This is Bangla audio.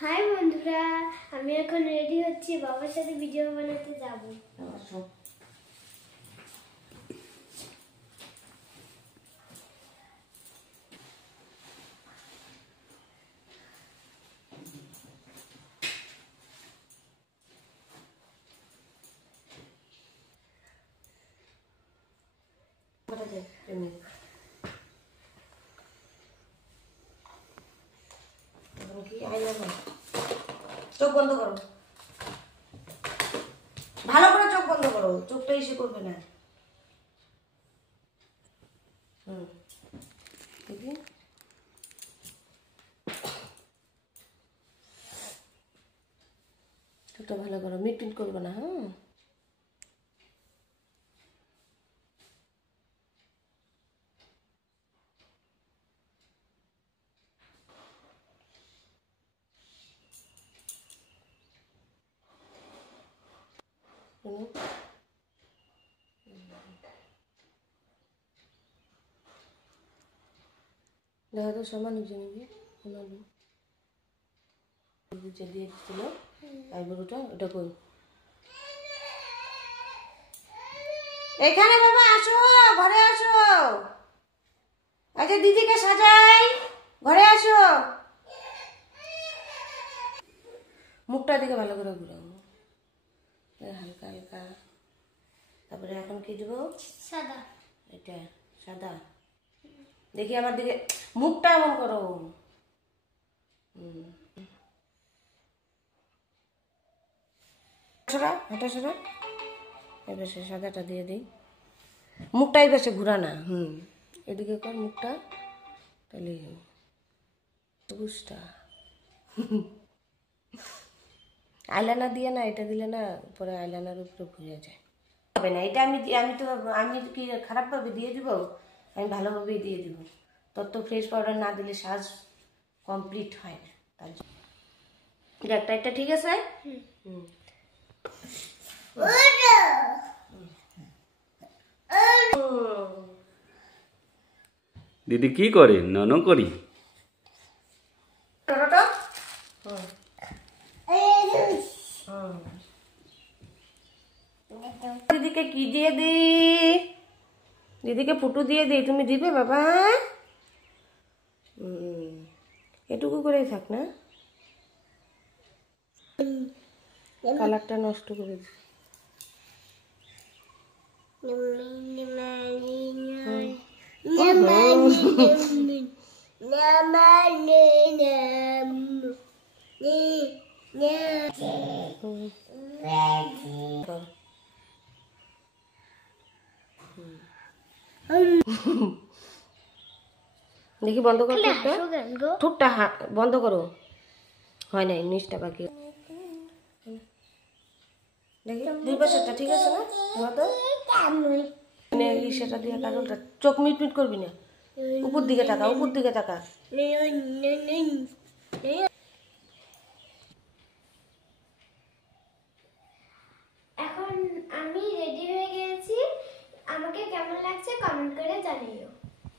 হাই বন্ধুরা, আমি এখন রেডি হচ্ছি, বাবার সাথে ভিডিও বানাতে যাব। চোখ বন্ধ করো, ভালো করে চোখ বন্ধ করো, চোখটা ইসে করবে না। চোখটা ভালো করো, মিটমিট করবে না। হ্যাঁ, দেখা তো সমান হয়েছে নাকি? যে দিয়ে দিচ্ছিল আইবুড়োটা, ওটা কই? এখানে বাবা আসো, ঘরে আসো। আচ্ছা দিদিকে সাজাই, ঘরে আসো। মুখটা দিকে ভালো করে ঘুরাও, হালকা হালকা। তারপরে এখন কি দেবো? সাদা। এটা সাদা। দেখি আমার দিকে, মুখটা এমন করো। সরা, হাঁটা সরা। এবার সে সাদাটা দিয়ে দিই। মুখটা এই পাশে ঘুরা না। এদিকে কর মুখটা, তাহলে সবুজটা। আইলাইনার দিয়ে না, এটা দিলে না পরে আইলাইনার উপরে ঘুরে যায়। হবে না এটা, আমি কি খারাপভাবে দিয়ে দিব? আমি ভালোভাবেই দিয়ে দিব। তোর তো ফ্রেশ পাউডার না দিলে সাজ কমপ্লিট হয় না। তার জন্য এটা ঠিক আছে। দিদি কি করে? নন করি। দিদিকে কি দিয়ে দি? দিদিকে ফুটু দিয়ে দিই, তুমি দিবে বাবা? এটুকু করেই থাক না, কালারটা নষ্ট করে দিই। দেখি বন্ধ করো, ঠোঁটটা বন্ধ করো। হয় নাই, নিচটা বাকি। দেখি দুই পাশেরটা ঠিক আছে না? সেটা দিয়ে কাজলটা, চোখ মিটমিট করবি না। উপর দিকে টাকা, উপর দিকে টাকা।